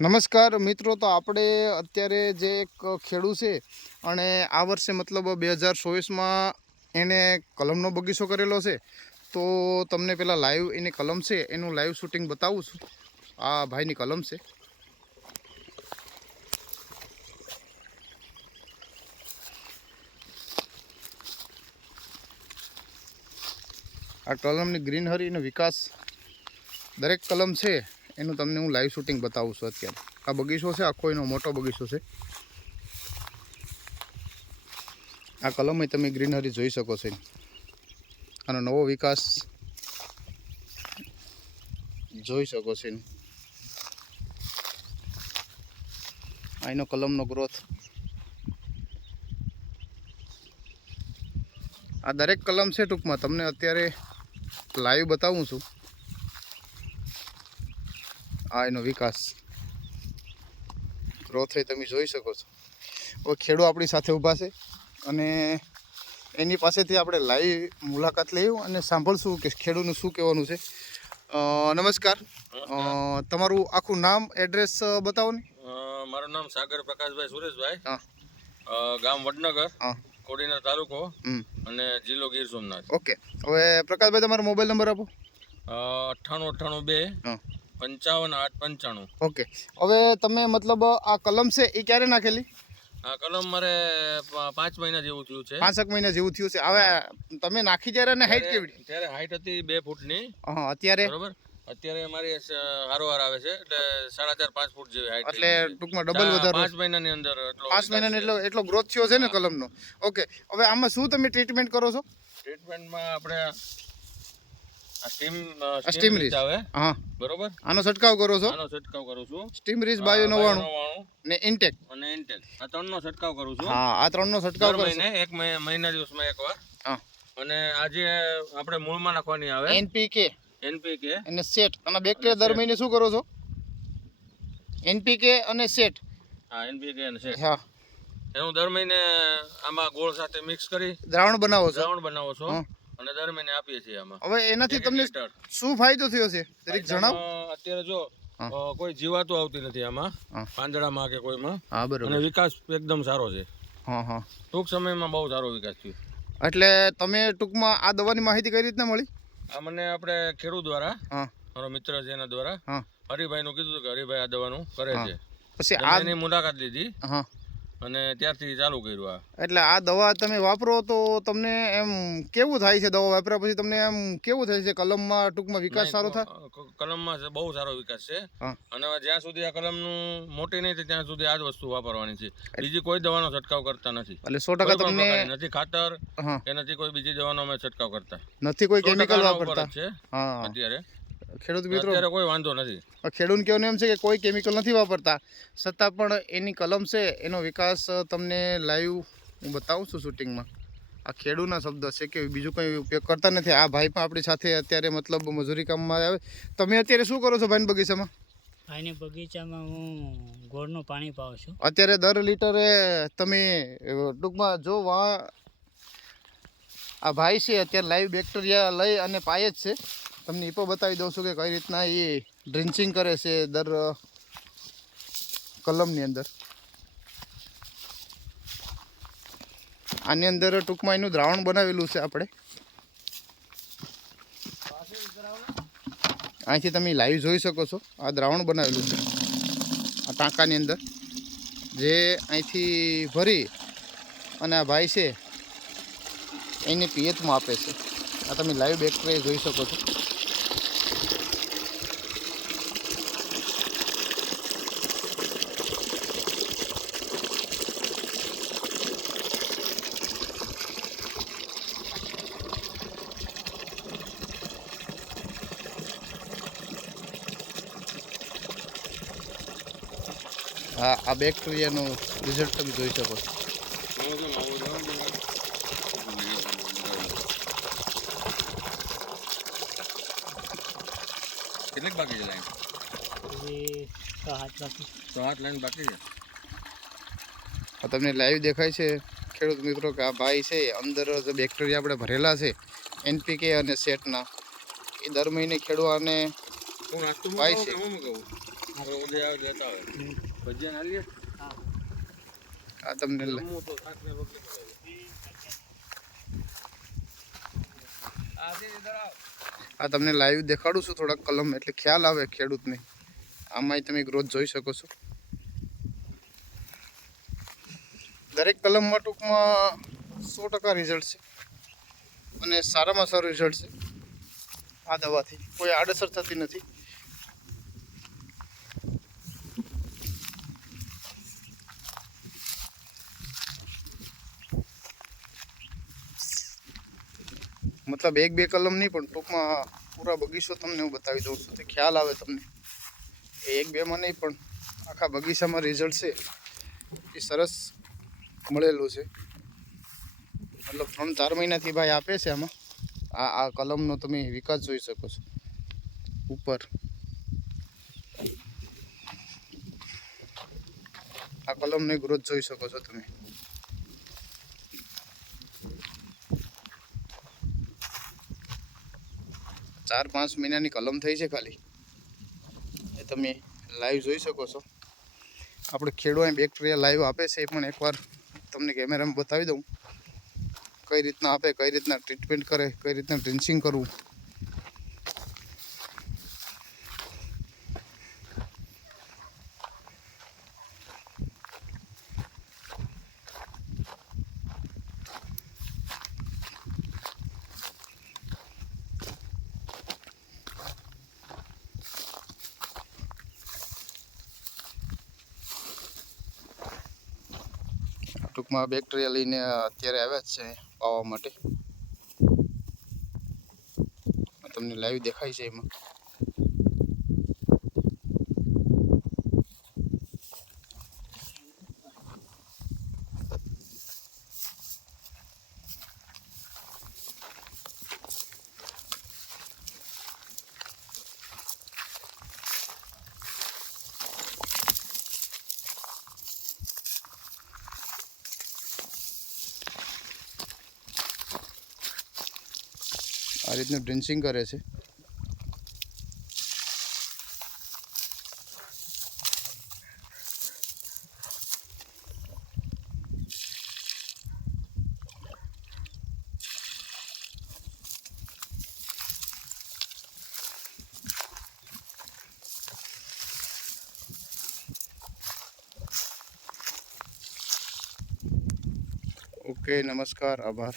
નમસ્કાર મિત્રો, તો આપણે અત્યારે જે એક ખેડૂત છે અને આ વર્ષે મતલબ 2024માં એને કલમનો બગીચો કરેલો છે. તો તમને પેલા લાઈવ એની કલમ છે એનું લાઈવ શૂટિંગ બતાવું છું. આ ભાઈની કલમ છે. આ કલમની ગ્રીનહરી અને વિકાસ દરેક કલમ છે એનું તમને હું લાઈવ શૂટિંગ બતાવું છું. અત્યારે આ બગીચો છે, આખો એનો મોટો બગીચો છે. આ કલમ તમે ગ્રીનહરી જોઈ શકો છો. આનો નવો વિકાસ જોઈ શકો છો. આનો કલમનો ગ્રોથ. આ દરેક કલમ છે, ટૂંકમાં તમને અત્યારે લાઈવ બતાવું છું. આ એનો વિકાસ ગ્રોથ તમે જોઈ શકો છો. હવે ખેડૂત આપણી સાથે ઊભા છે અને એની પાસેથી આપણે લાઈવ મુલાકાત લઈએ અને સાંભળશું કે ખેડૂતનું શું કહેવાનું છે. નમસ્કાર, તમારું આખું નામ, એડ્રેસ બતાવો ને. મારું નામ સાગર પ્રકાશભાઈ સુરેશભાઈ. હા. ગામ વડનગર, હા, કોડીનાર તાલુકો અને જિલ્લો ગીર સોમનાથ. ઓકે. હવે પ્રકાશભાઈ, તમારો મોબાઈલ નંબર આપો. 9892 હા, 55 895. ઓકે. હવે તમે મતલબ આ કલમ છે એ ક્યારે નાખેલી? આ કલમ મારે 5 મહિના જેવું થયું છે. 5 મહિના જેવું થયું છે. હવે તમે નાખી જ્યારે ને હાઈટ કેવી? ત્યારે હાઈટ હતી 2 ફૂટની. હા, અત્યારે બરોબર. અત્યારે મારી હારોહાર આવે છે એટલે 4.5 ફૂટ જેવી હાઈટ. એટલે ટૂંકમાં ડબલ વધારો. 5 મહિનાની અંદર 5 મહિનાનો એટલો ગ્રોથ થયો છે ને કલમનો. ઓકે. હવે આમાં શું તમે ટ્રીટમેન્ટ કરો છો? ટ્રીટમેન્ટમાં આપણે સ્ટીમ રીચ આવે. હા, બરોબર. આનો છંટકાવ કરો છો? આનો છંટકાવ કરું છું. સ્ટીમ રીચ બાયો 99 ને ઇન્ટેક. અને ઇન્ટેક, આ ત્રણનો છંટકાવ કરું છું. હા, આ ત્રણનો છંટકાવ કરો છો. એક મહિના દિવસમાં એકવાર. હા. અને આજે આપણે મૂળમાં નાખવાની આવે એનપીકે અને સેટ. અને બેક્ટેરિયા દર મહિને શું કરો છો? એનપીકે અને સેટ. હા, એનપીકે અને સેટ. હા, એનું દર મહિને આમાં ગોળ સાથે મિક્સ કરી દ્રાવણ બનાવો છો. અને દર મહિને આપીએ છીએ આમાં. હવે એનાથી તમને શું ફાયદો થયો છે જરીક જણાવો. અત્યારે જો કોઈ જીવાતો આવતી નથી આમાં, પાંદડામાં કે કોઈમાં. હા, બરોબર. અને વિકાસ એકદમ સારો છે. હા હા, ટૂંક સમયમાં બહુ સારો વિકાસ થયો. એટલે તમે ટૂંકમાં આ દવાની માહિતી કઈ રીતના મળી? આ મને આપણે ખેડૂત દ્વારા, હા, મારો મિત્ર છે એના દ્વારા, હા, હરિભાઈનું કીધું કે હરિભાઈ આ દવાનું કરે છે. પછી એની મુલાકાત લીધી. હા, અને ત્યારથી ચાલુ કર્યું આ. એટલે આ દવા તમે વાપરો તો તમને એમ કેવું થાય છે? દવા વાપર્યા પછી તમને એમ કેવું થાય છે? કલમમાં ટૂંકમાં વિકાસ સારો થાય? કલમમાં બહુ સારો વિકાસ છે. હા. અને જ્યાં સુધી આ કલમનું મોટી નહીં થાય ત્યાં સુધી આ જ વસ્તુ વાપરવાની છે. બીજી કોઈ દવાનો છંટકાવ કરતા નથી. એટલે 100% તમને નથી ખાતર હા, કે નથી કોઈ બીજી દવાનો અમે છંટકાવ કરતા નથી, કોઈ કેમિકલ વાપરતા છે. હા, અત્યારે ખેડૂત મિત્રો, અત્યારે કોઈ વાંધો નથી. ખેડૂત કહેવાનું એમ છે કે કોઈ કેમિકલ નથી વાપરતા, છતાં પણ એની કલમ છે એનો વિકાસ તમને લાઈવ હું બતાવું છું શૂટિંગમાં. આ ખેડૂતના શબ્દ છે કે બીજું કંઈ ઉપયોગ કરતા નથી. આ ભાઈ પણ આપણી સાથે અત્યારે મતલબ મજૂરી કામમાં આવે. તમે અત્યારે શું કરો છો ભાઈના બગીચામાં? ભાઈની બગીચામાં હું ગોળનું પાણી પાઉં છું. અત્યારે દર લીટરે તમે ટૂંકમાં જો આ ભાઈ છે અત્યારે લાઈવ બેક્ટેરિયા લઈ અને પાય જ છે. તમને એ પણ બતાવી દઉં છું કે કઈ રીતના એ ડ્રિન્ચિંગ કરે છે દર કલમની અંદર. આની અંદર ટૂંકમાં એનું દ્રાવણ બનાવેલું છે આપણે. અહીંથી તમે લાઈવ જોઈ શકો છો. આ દ્રાવણ બનાવેલું છે આ ટાંકાની અંદર, જે અહીંથી ભરી અને આ ભાઈ છે એને પિયતમાં આપે છે. આ તમે લાઈવ બેક્ટેરિયા જોઈ શકો છો. હા, આ બેક્ટેરિયાનું રિઝલ્ટ તમે જોઈ શકો છો. કેટલીક બાકી છે લાઈન? એ 7 લાઈન બાકી છે. આ તમને લાઈવ દેખાય છે ખેડૂત મિત્રો કે આ ભાઈ છે અંદર જે બેક્ટેરિયા આપણે ભરેલા છે એનપીકે અને સેટના, એ દર મહિને ખેડૂતને ભાઈ છે આપણે ઉદય આવે લેતા આવે ભજીયા ના લઈએ હા આ તમને રમવું તો શાકને રોટલી બનાવીએ. આ છે ઇધર આવ. આ તમને લાઈવ દેખાડું છું થોડાક કલમ એટલે ખ્યાલ આવે ખેડૂતને. આમાંય તમે ગ્રોથ જોઈ શકો છો. દરેક કલમમાં ટૂંકમાં 100% રિઝલ્ટ છે અને સારામાં સારું રિઝલ્ટ છે આ દવાથી. કોઈ આડઅસર થતી નથી. મતલબ 1-2 કલમ નહીં પણ ટૂંકમાં પૂરા બગીચો તમને હું બતાવી દઉં છું તે ખ્યાલ આવે તમને. એ 1-2માં નહીં પણ આખા બગીચામાં રિઝલ્ટ છે એ સરસ મળેલું છે. મતલબ 3-4 મહિનાથી ભાઈ આપે છે આમાં. આ કલમનો તમે વિકાસ જોઈ શકો છો ઉપર. આ કલમની ગ્રોથ જોઈ શકો છો તમે. ચાર 5 મહિનાની કલમ થઈ છે ખાલી. એ તમે લાઈવ જોઈ શકો છો. આપણે ખેડૂત બેક્ટેરિયા લાઈવ આપે છે એ પણ એકવાર તમને કેમેરામાં બતાવી દઉં. કઈ રીતના આપે, કઈ રીતના ટ્રીટમેન્ટ કરે, કઈ રીતના ડ્રિન્ચિંગ કરવું. ટૂંકમાં બેક્ટેરિયા લઈને અત્યારે આવ્યા જ છે પાવા માટે. તમને લાઈવ દેખાય છે એમાં. આ રીતનું ડ્રિન્ચિંગ કરે છે. ઓકે, નમસ્કાર, આભાર.